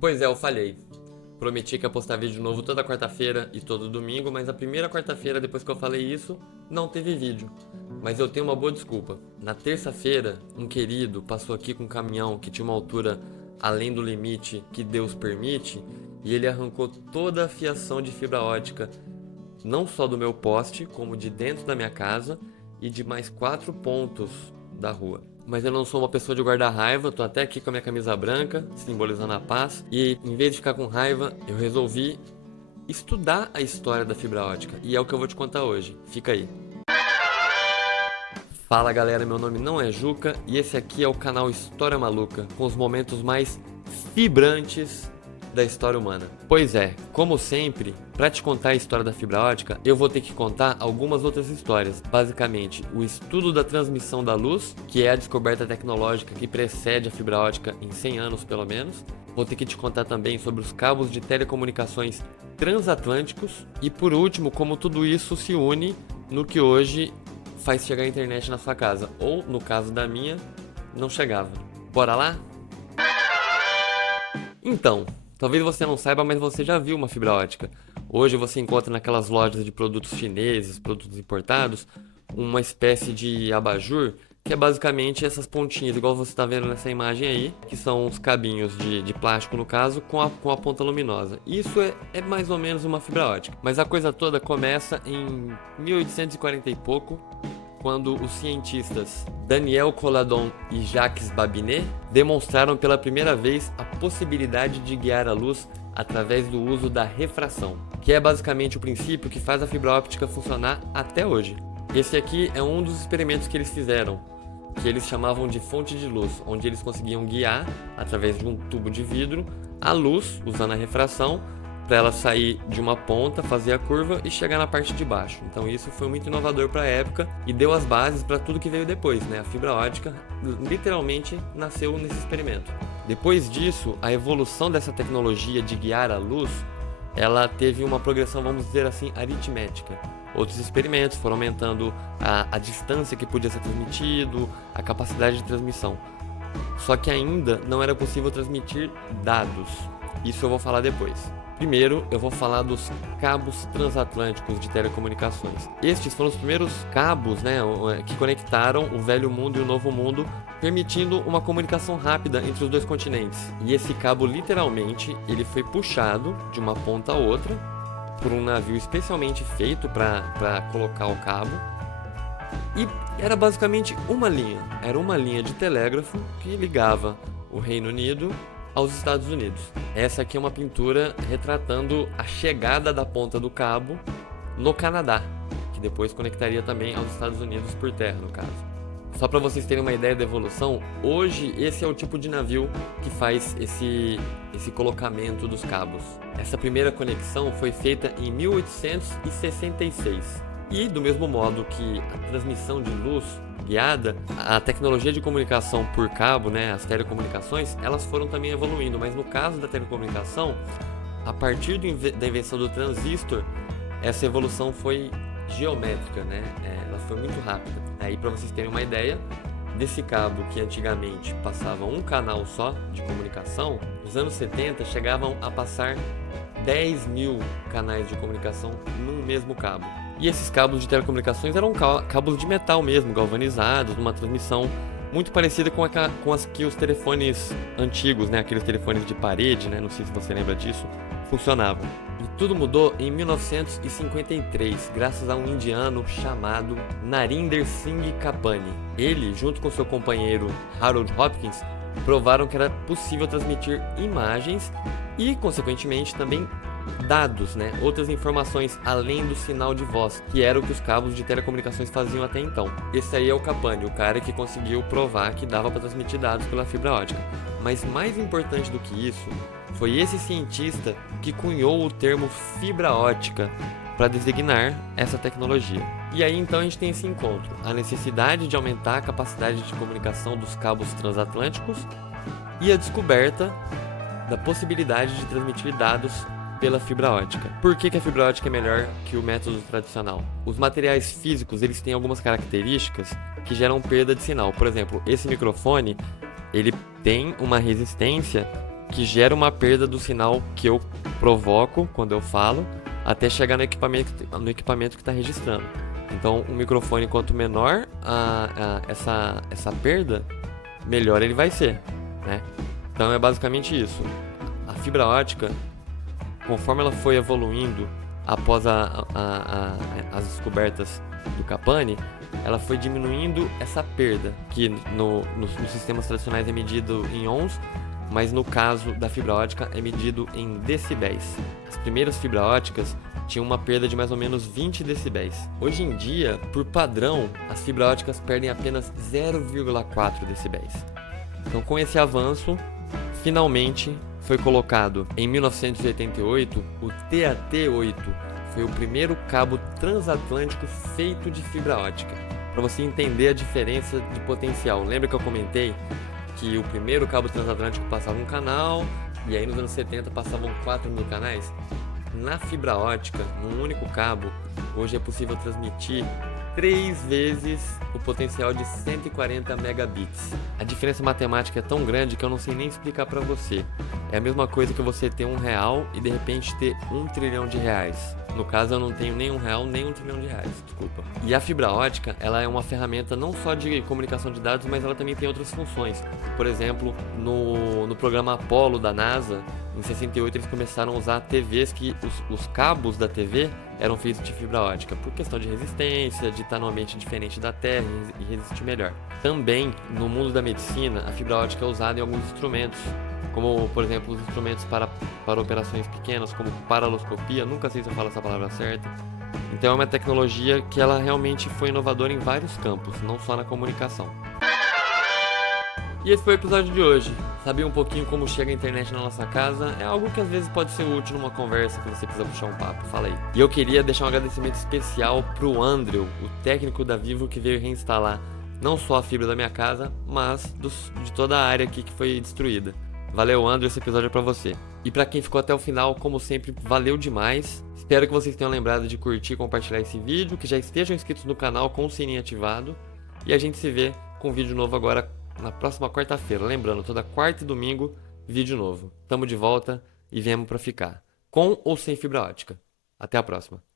Pois é, eu falhei. Prometi que ia postar vídeo novo toda quarta-feira e todo domingo, mas a primeira quarta-feira depois que eu falei isso, não teve vídeo. Mas eu tenho uma boa desculpa. Na terça-feira, um querido passou aqui com um caminhão que tinha uma altura além do limite que Deus permite, e ele arrancou toda a fiação de fibra ótica, não só do meu poste, como de dentro da minha casa e de mais 4 pontos da rua. Mas eu não sou uma pessoa de guardar raiva, tô até aqui com a minha camisa branca, simbolizando a paz. E em vez de ficar com raiva, eu resolvi estudar a história da fibra ótica. E é o que eu vou te contar hoje. Fica aí. Fala galera, meu nome não é Juca e esse aqui é o canal História Maluca, com os momentos mais vibrantes da história humana. Pois é, como sempre, para te contar a história da fibra ótica, eu vou ter que contar algumas outras histórias. Basicamente, o estudo da transmissão da luz, que é a descoberta tecnológica que precede a fibra ótica em 100 anos pelo menos. Vou ter que te contar também sobre os cabos de telecomunicações transatlânticos. E por último, como tudo isso se une no que hoje faz chegar a internet na sua casa. Ou, no caso da minha, não chegava. Bora lá? Então, talvez você não saiba, mas você já viu uma fibra ótica. Hoje você encontra naquelas lojas de produtos chineses, produtos importados, uma espécie de abajur, que é basicamente essas pontinhas, igual você está vendo nessa imagem aí, que são os cabinhos de plástico, no caso, com a ponta luminosa. Isso é mais ou menos uma fibra ótica. Mas a coisa toda começa em 1840 e pouco, quando os cientistas Daniel Colladon e Jacques Babinet demonstraram pela primeira vez a possibilidade de guiar a luz através do uso da refração, que é basicamente o princípio que faz a fibra óptica funcionar até hoje. Esse aqui é um dos experimentos que eles fizeram, que eles chamavam de fonte de luz, onde eles conseguiam guiar, através de um tubo de vidro, a luz, usando a refração, para ela sair de uma ponta, fazer a curva e chegar na parte de baixo. Então isso foi muito inovador para a época e deu as bases para tudo que veio depois, né? A fibra ótica literalmente nasceu nesse experimento. Depois disso, a evolução dessa tecnologia de guiar a luz, ela teve uma progressão, vamos dizer assim, aritmética. Outros experimentos foram aumentando a distância que podia ser transmitido, a capacidade de transmissão. Só que ainda não era possível transmitir dados. Isso eu vou falar depois. Primeiro, eu vou falar dos cabos transatlânticos de telecomunicações. Estes foram os primeiros cabos, né, que conectaram o velho mundo e o novo mundo, permitindo uma comunicação rápida entre os dois continentes. E esse cabo, literalmente, ele foi puxado de uma ponta a outra por um navio especialmente feito para colocar o cabo. E era basicamente uma linha. Era uma linha de telégrafo que ligava o Reino Unido aos Estados Unidos. Essa aqui é uma pintura retratando a chegada da ponta do cabo no Canadá, que depois conectaria também aos Estados Unidos por terra, no caso. Só para vocês terem uma ideia da evolução, hoje esse é o tipo de navio que faz esse colocamento dos cabos. Essa primeira conexão foi feita em 1866. E do mesmo modo que a transmissão de luz guiada, a tecnologia de comunicação por cabo, né, as telecomunicações, elas foram também evoluindo, mas no caso da telecomunicação, a partir da invenção do transistor, essa evolução foi geométrica, né? Ela foi muito rápida. Aí, para vocês terem uma ideia, desse cabo que antigamente passava um canal só de comunicação, nos anos 70 chegavam a passar 10 mil canais de comunicação num mesmo cabo. E esses cabos de telecomunicações eram cabos de metal mesmo, galvanizados, numa transmissão muito parecida com as que os telefones antigos, né, aqueles telefones de parede, né, não sei se você lembra disso, funcionavam. E tudo mudou em 1953, graças a um indiano chamado Narinder Singh Kapani. Ele, junto com seu companheiro Harold Hopkins, provaram que era possível transmitir imagens e, consequentemente, também dados, né? Outras informações além do sinal de voz, que era o que os cabos de telecomunicações faziam até então. Esse aí é o Kapani, o cara que conseguiu provar que dava para transmitir dados pela fibra ótica. Mas mais importante do que isso, foi esse cientista que cunhou o termo fibra ótica para designar essa tecnologia. E aí então a gente tem esse encontro, a necessidade de aumentar a capacidade de comunicação dos cabos transatlânticos e a descoberta da possibilidade de transmitir dados pela fibra ótica. Por que a fibra ótica é melhor que o método tradicional? Os materiais físicos, eles têm algumas características que geram perda de sinal. Por exemplo, esse microfone, ele tem uma resistência que gera uma perda do sinal que eu provoco quando eu falo, até chegar no equipamento que está registrando. Então, o microfone, quanto menor essa perda, melhor ele vai ser, né? Então, é basicamente isso. A fibra ótica, conforme ela foi evoluindo após as descobertas do Capani, ela foi diminuindo essa perda, que nos sistemas tradicionais é medido em ohms, mas no caso da fibra ótica é medido em decibéis. As primeiras fibras óticas tinham uma perda de mais ou menos 20 decibéis. Hoje em dia, por padrão, as fibras óticas perdem apenas 0,4 decibéis. Então, com esse avanço, finalmente foi colocado em 1988 o TAT-8, foi o primeiro cabo transatlântico feito de fibra ótica. Para você entender a diferença de potencial, lembra que eu comentei que o primeiro cabo transatlântico passava um canal e aí nos anos 70 passavam 4.000 canais? Na fibra ótica, num único cabo, hoje é possível transmitir 3 vezes o potencial de 140 megabits. A diferença matemática é tão grande que eu não sei nem explicar para você. É a mesma coisa que você ter R$1 e de repente ter 1 trilhão de reais. No caso, eu não tenho nem R$1, nem 1 trilhão de reais, desculpa. E a fibra ótica, ela é uma ferramenta não só de comunicação de dados, mas ela também tem outras funções. Por exemplo, no programa Apollo da NASA, em 68 eles começaram a usar TVs que os cabos da TV eram feitos de fibra ótica, por questão de resistência, de estar num ambiente diferente da Terra e resistir melhor. Também, no mundo da medicina, a fibra ótica é usada em alguns instrumentos, como, por exemplo, os instrumentos para operações pequenas, como paraloscopia, nunca sei se eu falo essa palavra certa. Então é uma tecnologia que ela realmente foi inovadora em vários campos, não só na comunicação. E esse foi o episódio de hoje. Saber um pouquinho como chega a internet na nossa casa é algo que às vezes pode ser útil numa conversa que você precisa puxar um papo, fala aí. E eu queria deixar um agradecimento especial pro Andrew, o técnico da Vivo que veio reinstalar não só a fibra da minha casa, mas de toda a área aqui que foi destruída. Valeu, Andrew, esse episódio é pra você. E pra quem ficou até o final, como sempre, valeu demais. Espero que vocês tenham lembrado de curtir e compartilhar esse vídeo, que já estejam inscritos no canal com o sininho ativado. E a gente se vê com um vídeo novo agora na próxima quarta-feira. Lembrando, toda quarta e domingo, vídeo novo. Tamo de volta e viemos pra ficar. Com ou sem fibra ótica. Até a próxima.